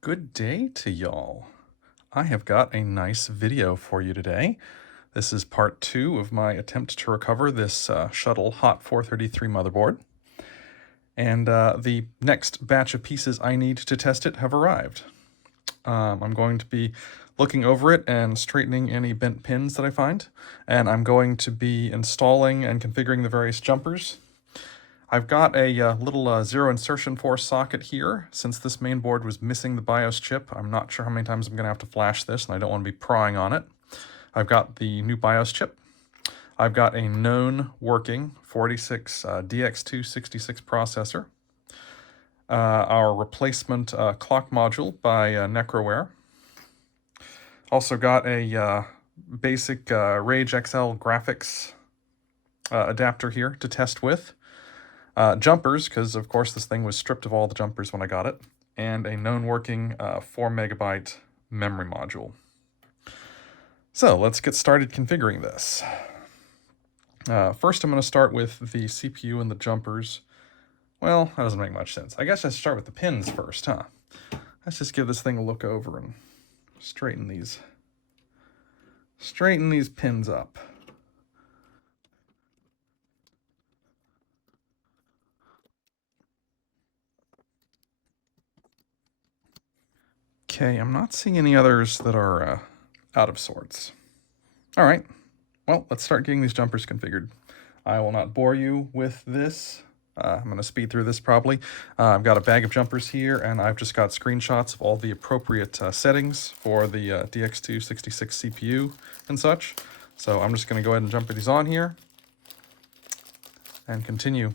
Good day to y'all. I have got a nice video for you today. This is part 2 of my attempt to recover this Shuttle HOT-433 motherboard. And the next batch of pieces I need to test it have arrived. I'm going to be looking over it and straightening any bent pins that I find. And I'm going to be installing and configuring the various jumpers. I've got a little zero insertion force socket here. Since this main board was missing the BIOS chip, I'm not sure how many times I'm going to have to flash this, and I don't want to be prying on it. I've got the new BIOS chip. I've got a known working 46 DX266 processor. Our replacement clock module by Necroware. Also got a basic Rage XL graphics adapter here to test with. Jumpers, because of course this thing was stripped of all the jumpers when I got it, and a known working 4 megabyte memory module. So let's get started configuring this. First I'm going to start with the CPU and the jumpers. Well, that doesn't make much sense. I guess I should start with the pins first, huh? Let's just give this thing a look over and straighten these pins up. Okay, I'm not seeing any others that are out of sorts. All right, well, let's start getting these jumpers configured. I will not bore you with this. I'm going to speed through this probably. I've got a bag of jumpers here, and I've just got screenshots of all the appropriate settings for the DX266 CPU and such. So I'm just going to go ahead and jumper these on here and continue.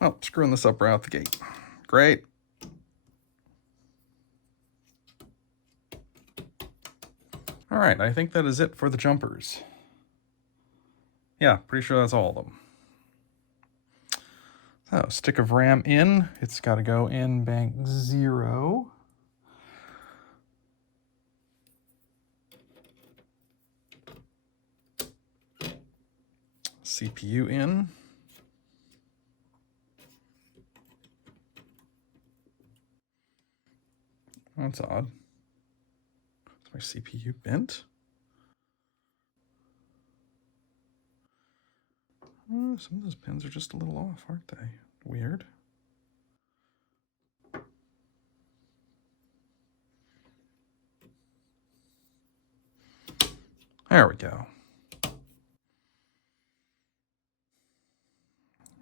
Well, screwing this up right out the gate. Great. All right, I think that is it for the jumpers. Yeah, pretty sure that's all of them. So, stick of RAM in. It's got to go in bank 0. CPU in. That's odd. Is my CPU bent? Some of those pins are just a little off, aren't they? Weird. There we go.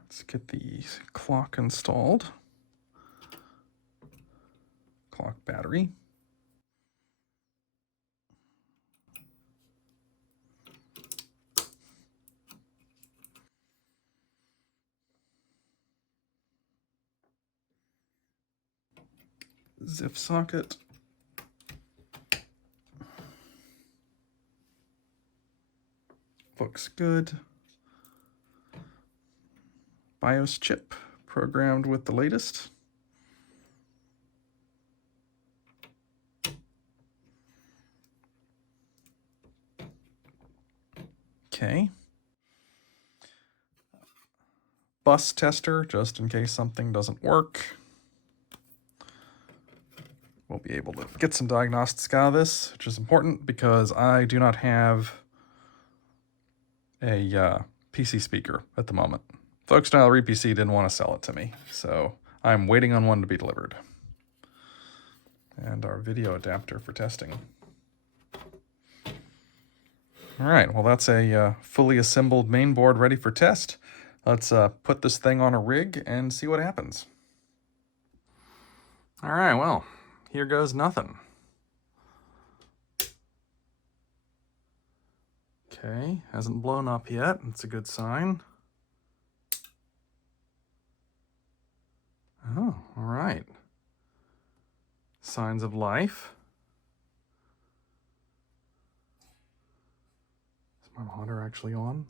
Let's get the clock installed. Clock battery. ZIF socket. Looks good. BIOS chip programmed with the latest. Okay. Bus tester, just in case something doesn't work. We'll be able to get some diagnostics out of this, which is important because I do not have a PC speaker at the moment. Folks down at RePC didn't want to sell it to me, so I'm waiting on one to be delivered. And our video adapter for testing. All right, well, that's a fully assembled main board ready for test. Let's put this thing on a rig and see what happens. All right, well, here goes nothing. Okay, hasn't blown up yet. That's a good sign. Oh, all right. Signs of life. Is my monitor actually on?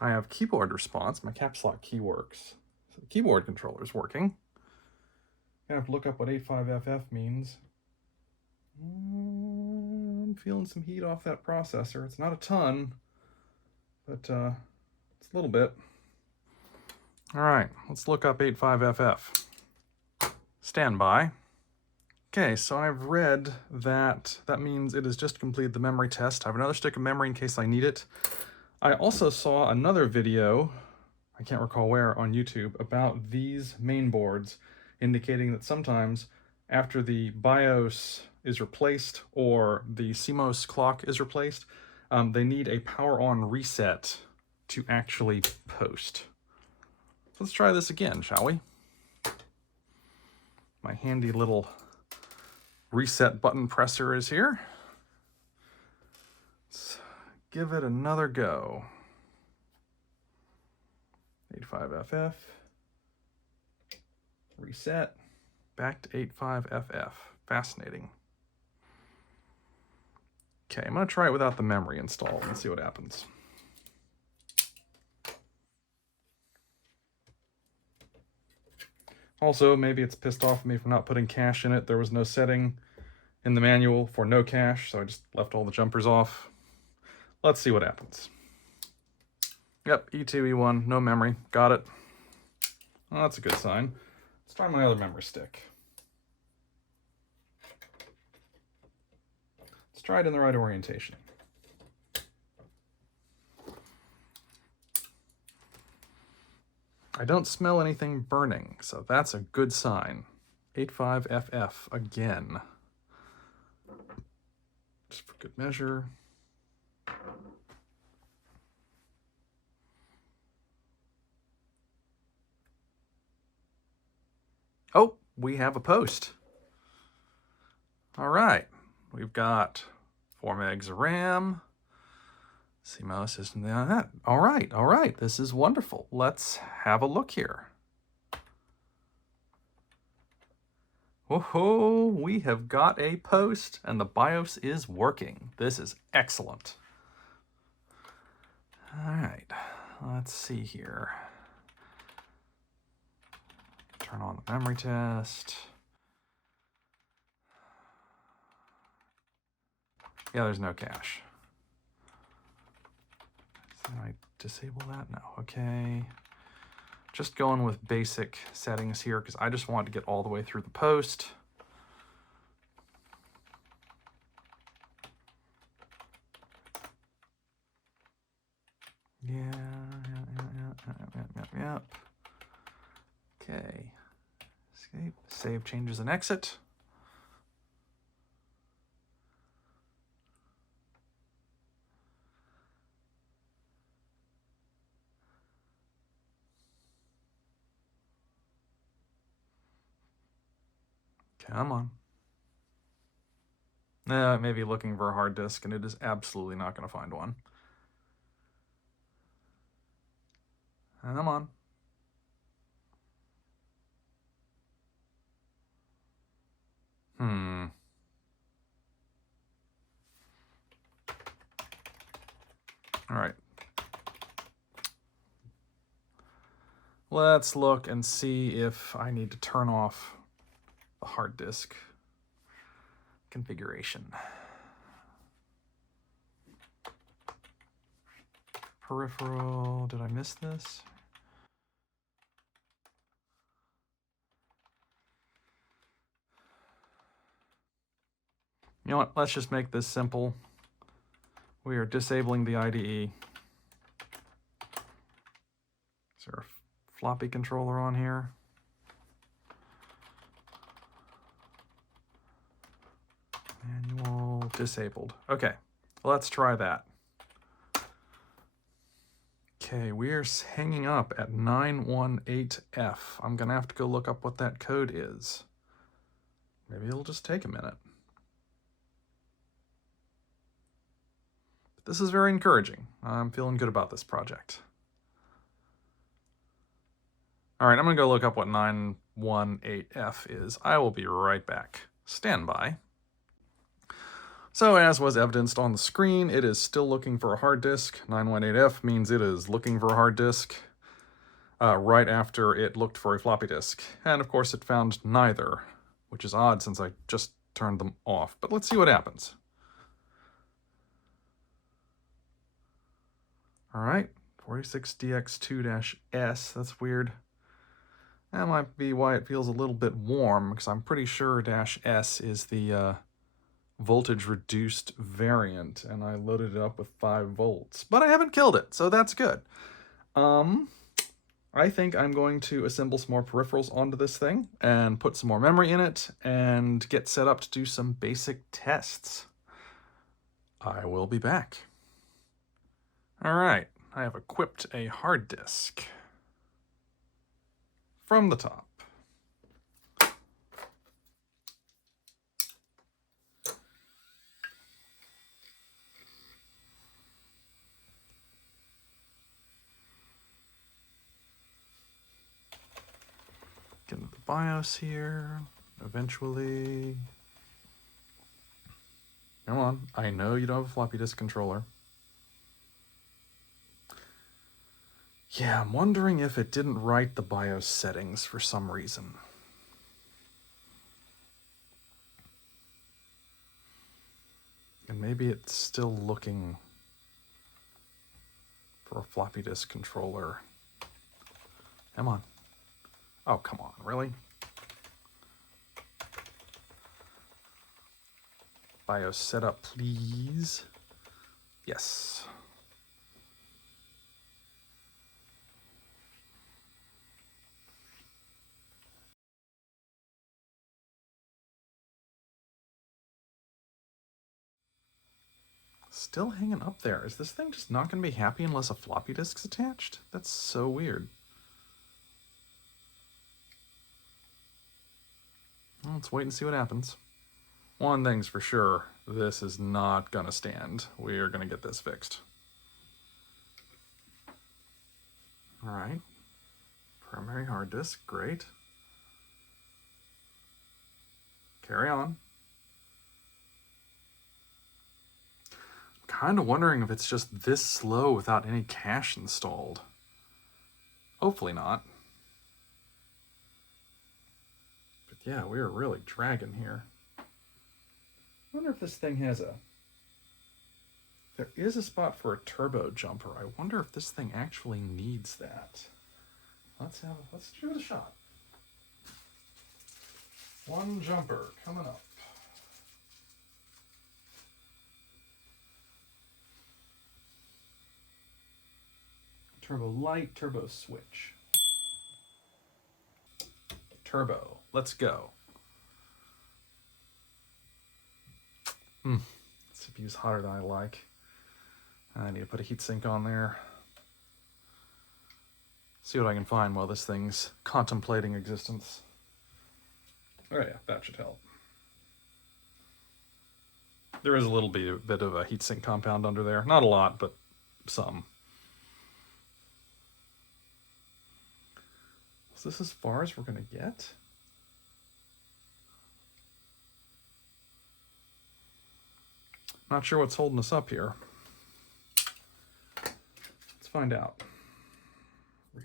I have keyboard response. My caps lock key works. So the keyboard controller's working. Gonna have to look up what 85FF means. I'm feeling some heat off that processor. It's not a ton, but it's a little bit. All right, let's look up 85FF. Stand by. Okay, so I've read that means it has just completed the memory test. I have another stick of memory in case I need it. I also saw another video, I can't recall where, on YouTube about these main boards, indicating that sometimes after the BIOS is replaced or the CMOS clock is replaced, they need a power on reset to actually post. Let's try this again, shall we? My handy little reset button presser is here. Let's give it another go. 85FF. Reset. Back to 85FF. Fascinating. Okay, I'm going to try it without the memory installed and see what happens. Also, maybe it's pissed off at me for not putting cache in it. There was no setting in the manual for no cache, so I just left all the jumpers off. Let's see what happens. Yep, E2, E1, no memory. Got it. Well, that's a good sign. Let's try my other memory stick. Let's try it in the right orientation. I don't smell anything burning, so that's a good sign. 85FF again. Just for good measure. Oh, we have a post. All right, we've got 4 megs of RAM. CMOS isn't that. All right, this is wonderful. Let's have a look here. Whoa, we have got a post and the BIOS is working. This is excellent. All right, let's see here. Turn on the memory test. Yeah, there's no cache. Did I disable that? No, okay. Just going with basic settings here because I just want to get all the way through the post. Yep. Okay. Escape, save changes and exit. Come on. It may be looking for a hard disk, and it is absolutely not going to find one. Come on. All right. Let's look and see if I need to turn off the hard disk configuration. Peripheral, did I miss this? You know what, let's just make this simple. We are disabling the IDE. Is there a floppy controller on here? Manual disabled. Okay, let's try that. Okay, we're hanging up at 918F. I'm gonna have to go look up what that code is. Maybe it'll just take a minute. This is very encouraging. I'm feeling good about this project. All right, I'm gonna go look up what 918F is. I will be right back. Stand by. So as was evidenced on the screen, it is still looking for a hard disk. 918F means it is looking for a hard disk. right after it looked for a floppy disk. And of course it found neither, which is odd since I just turned them off. But let's see what happens. All right, 46DX2-S, that's weird. That might be why it feels a little bit warm, because I'm pretty sure -S is the voltage reduced variant, and I loaded it up with 5 volts. But I haven't killed it, so that's good. I think I'm going to assemble some more peripherals onto this thing and put some more memory in it and get set up to do some basic tests. I will be back. All right, I have equipped a hard disk from the top. Get into the BIOS here, eventually. Come on, I know you don't have a floppy disk controller. Yeah, I'm wondering if it didn't write the BIOS settings for some reason. And maybe it's still looking for a floppy disk controller. Come on. Oh, come on, really? BIOS setup, please. Yes. Still hanging up there. Is this thing just not going to be happy unless a floppy disk's attached? That's so weird. Well, let's wait and see what happens. One thing's for sure, this is not going to stand. We are going to get this fixed. All right. Primary hard disk, great. Carry on. Kind of wondering if it's just this slow without any cache installed. Hopefully not. But yeah, we are really dragging here. I wonder if this thing has a... There is a spot for a turbo jumper. I wonder if this thing actually needs that. Let's give it a shot. One jumper coming up. Turbo light, turbo switch. Turbo, let's go. CPU's hotter than I like. I need to put a heatsink on there. See what I can find while this thing's contemplating existence. Oh yeah, that should help. There is a little bit of a heatsink compound under there. Not a lot, but some. Is this as far as we're going to get? Not sure what's holding us up here. Let's find out. Rear.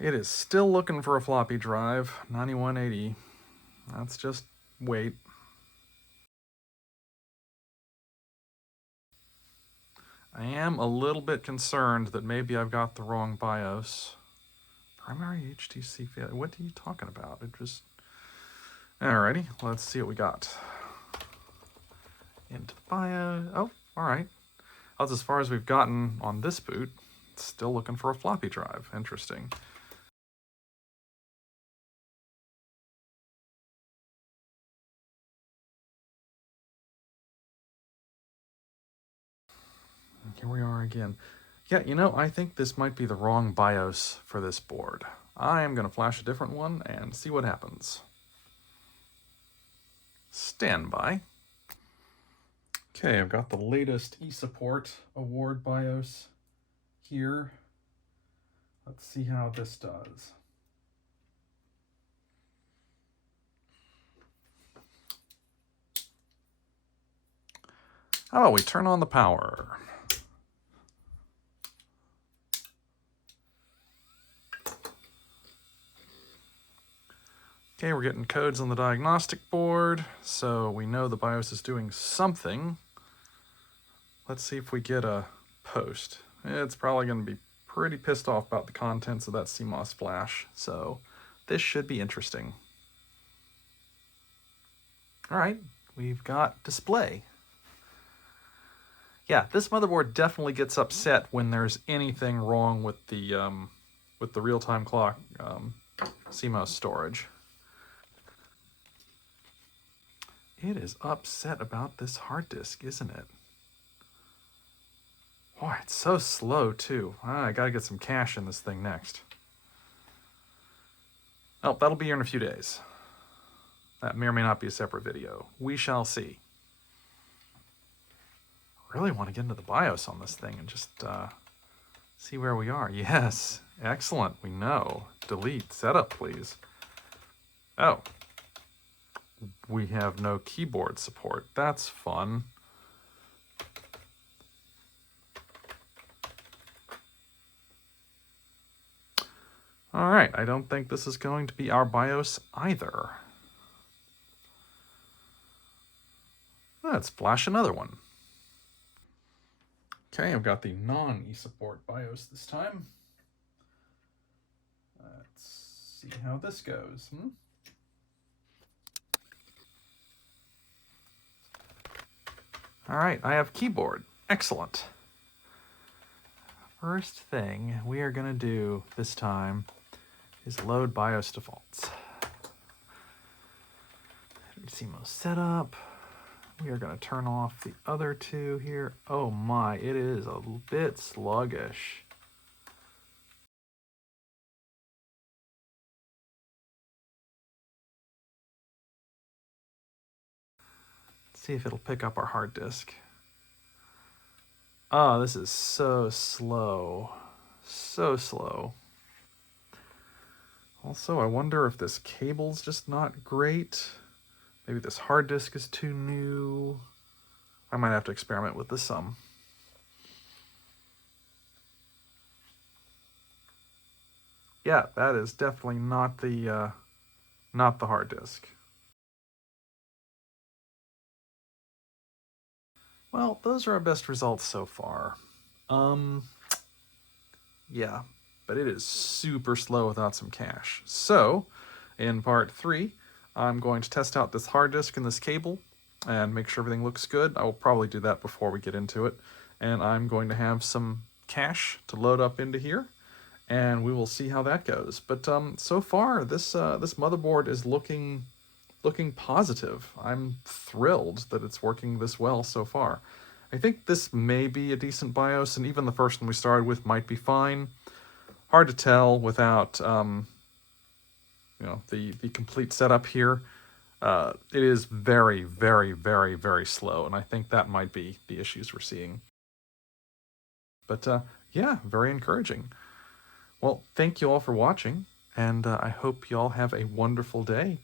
It is still looking for a floppy drive, 9180. Let's just wait. I am a little bit concerned that maybe I've got the wrong BIOS. Primary HTC failure. What are you talking about? It just... Alrighty, let's see what we got. Into the BIOS. Oh, alright. That's as far as we've gotten on this boot. It's still looking for a floppy drive. Interesting. Here we are again. Yeah, you know, I think this might be the wrong BIOS for this board. I am going to flash a different one and see what happens. Stand by. Okay, I've got the latest eSupport Award BIOS here. Let's see how this does. How about we turn on the power? Okay, we're getting codes on the diagnostic board, so we know the BIOS is doing something. Let's see if we get a post. It's probably going to be pretty pissed off about the contents of that CMOS flash, so this should be interesting. All right, we've got display. Yeah, this motherboard definitely gets upset when there's anything wrong with the real-time clock CMOS storage. It is upset about this hard disk, isn't it? Boy, it's so slow too. I gotta get some cache in this thing next. Oh, that'll be here in a few days. That may or may not be a separate video. We shall see. Really want to get into the BIOS on this thing and just see where we are. Yes, excellent, we know. Delete, setup please. Oh, we have no keyboard support. That's fun. All right, I don't think this is going to be our BIOS either. Let's flash another one. Okay, I've got the non-eSupport BIOS this time. Let's see how this goes. All right, I have keyboard. Excellent. First thing we are going to do this time is load BIOS defaults. CMOS setup. We are going to turn off the other two here. Oh my, it is a bit sluggish. Let's see if it'll pick up our hard disk. Oh, this is so slow. So slow. Also, I wonder if this cable's just not great. Maybe this hard disk is too new. I might have to experiment with this some. Yeah, that is definitely not the hard disk. Well, those are our best results so far. Yeah, but it is super slow without some cache. So, in part 3, I'm going to test out this hard disk and this cable and make sure everything looks good. I will probably do that before we get into it. And I'm going to have some cache to load up into here, and we will see how that goes. But so far, this motherboard is looking positive. I'm thrilled that it's working this well so far. I think this may be a decent BIOS, and even the first one we started with might be fine. Hard to tell without the complete setup here. It is very, very, very, very slow, and I think that might be the issues we're seeing. But yeah, very encouraging. Well, thank you all for watching, and I hope you all have a wonderful day.